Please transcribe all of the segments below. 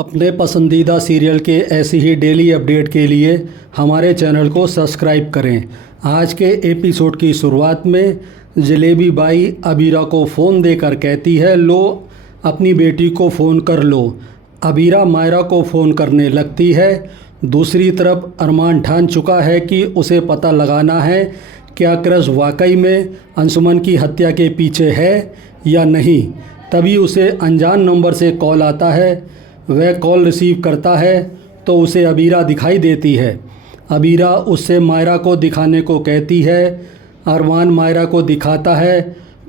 अपने पसंदीदा सीरियल के ऐसी ही डेली अपडेट के लिए हमारे चैनल को सब्सक्राइब करें। आज के एपिसोड की शुरुआत में जलेबी बाई अबीरा को फ़ोन देकर कहती है, लो अपनी बेटी को फ़ोन कर लो। अबीरा मायरा को फ़ोन करने लगती है। दूसरी तरफ अरमान ठान चुका है कि उसे पता लगाना है क्या क्रश वाकई में अंशुमन की हत्या के पीछे है या नहीं। तभी उसे अनजान नंबर से कॉल आता है। वह कॉल रिसीव करता है तो उसे अबीरा दिखाई देती है। अबीरा उससे मायरा को दिखाने को कहती है। अरमान मायरा को दिखाता है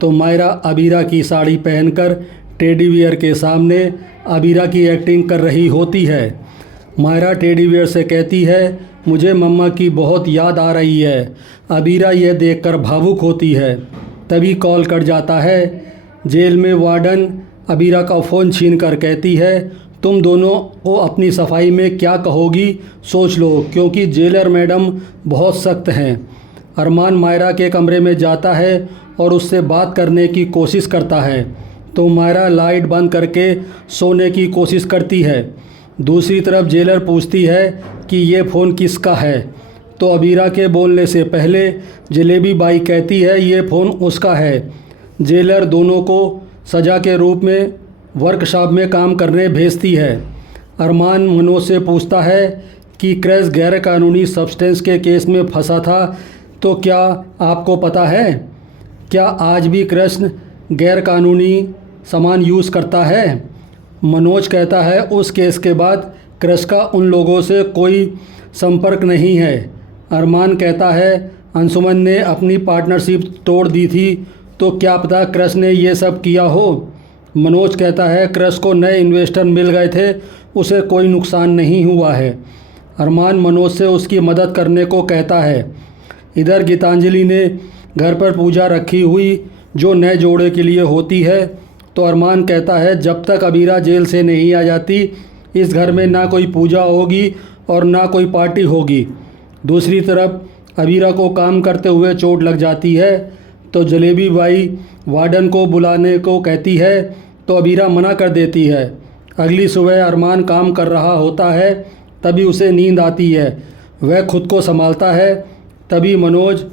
तो मायरा अबीरा की साड़ी पहनकर टेडी बियर के सामने अबीरा की एक्टिंग कर रही होती है। मायरा टेडी बियर से कहती है, मुझे मम्मा की बहुत याद आ रही है। अबीरा यह देखकर भावुक होती है। तभी कॉल कट जाता है। जेल में वार्डन अबीरा का फ़ोन छीनकर कहती है, तुम दोनों को अपनी सफाई में क्या कहोगी सोच लो, क्योंकि जेलर मैडम बहुत सख्त हैं। अरमान मायरा के कमरे में जाता है और उससे बात करने की कोशिश करता है तो मायरा लाइट बंद करके सोने की कोशिश करती है। दूसरी तरफ जेलर पूछती है कि ये फ़ोन किसका है तो अबीरा के बोलने से पहले जलेबी बाई कहती है, ये फ़ोन उसका है। जेलर दोनों को सज़ा के रूप में वर्कशॉप में काम करने भेजती है। अरमान मनोज से पूछता है कि क्रश गैर कानूनी सब्सटेंस के केस में फंसा था, तो क्या आपको पता है क्या आज भी क्रश गैर कानूनी सामान यूज़ करता है। मनोज कहता है, उस केस के बाद क्रश का उन लोगों से कोई संपर्क नहीं है। अरमान कहता है, अंशुमन ने अपनी पार्टनरशिप तोड़ दी थी तो क्या पता क्रश ने ये सब किया हो। मनोज कहता है, क्रश को नए इन्वेस्टर मिल गए थे, उसे कोई नुकसान नहीं हुआ है। अरमान मनोज से उसकी मदद करने को कहता है। इधर गीतांजलि ने घर पर पूजा रखी हुई जो नए जोड़े के लिए होती है तो अरमान कहता है, जब तक अबीरा जेल से नहीं आ जाती इस घर में ना कोई पूजा होगी और ना कोई पार्टी होगी। दूसरी तरफ अबीरा को काम करते हुए चोट लग जाती है तो जलेबी बाई वार्डन को बुलाने को कहती है तो अबीरा मना कर देती है। अगली सुबह अरमान काम कर रहा होता है, तभी उसे नींद आती है। वह खुद को संभालता है। तभी मनोज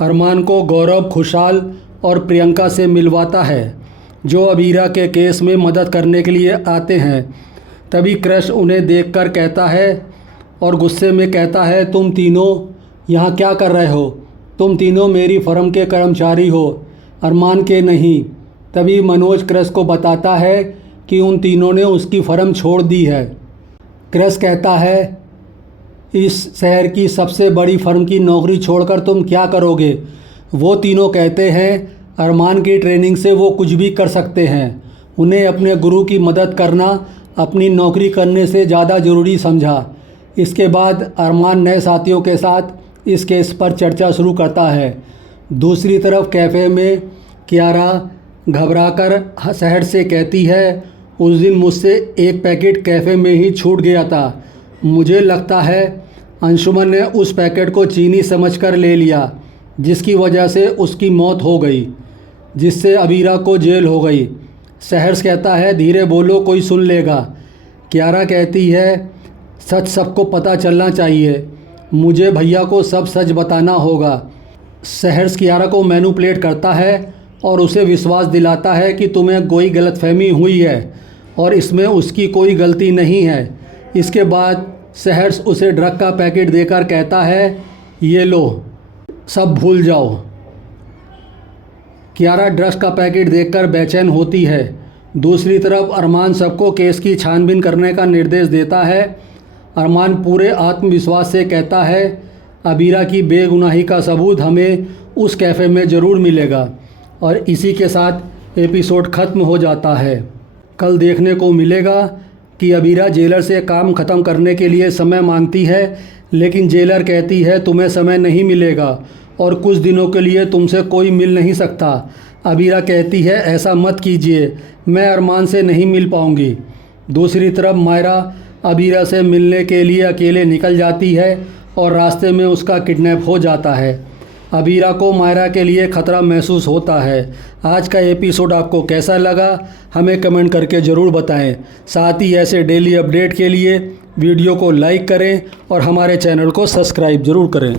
अरमान को गौरव, खुशहाल और प्रियंका से मिलवाता है जो अबीरा के केस में मदद करने के लिए आते हैं। तभी क्रश उन्हें देखकर कहता है और गुस्से में कहता है, तुम तीनों यहाँ क्या कर रहे हो। तुम तीनों मेरी फर्म के कर्मचारी हो, अरमान के नहीं। तभी मनोज क्रश को बताता है कि उन तीनों ने उसकी फर्म छोड़ दी है। क्रश कहता है, इस शहर की सबसे बड़ी फर्म की नौकरी छोड़कर तुम क्या करोगे। वो तीनों कहते हैं, अरमान की ट्रेनिंग से वो कुछ भी कर सकते हैं। उन्हें अपने गुरु की मदद करना अपनी नौकरी करने से ज़्यादा ज़रूरी समझा। इसके बाद अरमान नए साथियों के साथ इस केस पर चर्चा शुरू करता है। दूसरी तरफ कैफ़े में कियारा घबराकर शहर से कहती है, उस दिन मुझसे एक पैकेट कैफ़े में ही छूट गया था। मुझे लगता है अंशुमन ने उस पैकेट को चीनी समझकर ले लिया, जिसकी वजह से उसकी मौत हो गई, जिससे अबीरा को जेल हो गई। सहर्ष कहता है, धीरे बोलो कोई सुन लेगा। कियारा कहती है, सच सबको पता चलना चाहिए, मुझे भैया को सब सच बताना होगा। सहर्ष कियारा को मैनिपुलेट करता है और उसे विश्वास दिलाता है कि तुम्हें कोई गलतफहमी हुई है और इसमें उसकी कोई गलती नहीं है। इसके बाद सहर्ष उसे ड्रग का पैकेट देकर कहता है, ये लो, सब भूल जाओ। कियारा ड्रग्स का पैकेट देखकर बेचैन होती है। दूसरी तरफ अरमान सबको केस की छानबीन करने का निर्देश देता है। अरमान पूरे आत्मविश्वास से कहता है, अबीरा की बेगुनाही का सबूत हमें उस कैफ़े में ज़रूर मिलेगा। और इसी के साथ एपिसोड ख़त्म हो जाता है। कल देखने को मिलेगा कि अबीरा जेलर से काम ख़त्म करने के लिए समय मांगती है, लेकिन जेलर कहती है तुम्हें समय नहीं मिलेगा और कुछ दिनों के लिए तुमसे कोई मिल नहीं सकता। अबीरा कहती है, ऐसा मत कीजिए, मैं अरमान से नहीं मिल पाऊंगी। दूसरी तरफ मायरा अबीरा से मिलने के लिए अकेले निकल जाती है और रास्ते में उसका किडनैप हो जाता है। अबीरा को मायरा के लिए ख़तरा महसूस होता है। आज का एपिसोड आपको कैसा लगा हमें कमेंट करके ज़रूर बताएं। साथ ही ऐसे डेली अपडेट के लिए वीडियो को लाइक करें और हमारे चैनल को सब्सक्राइब ज़रूर करें।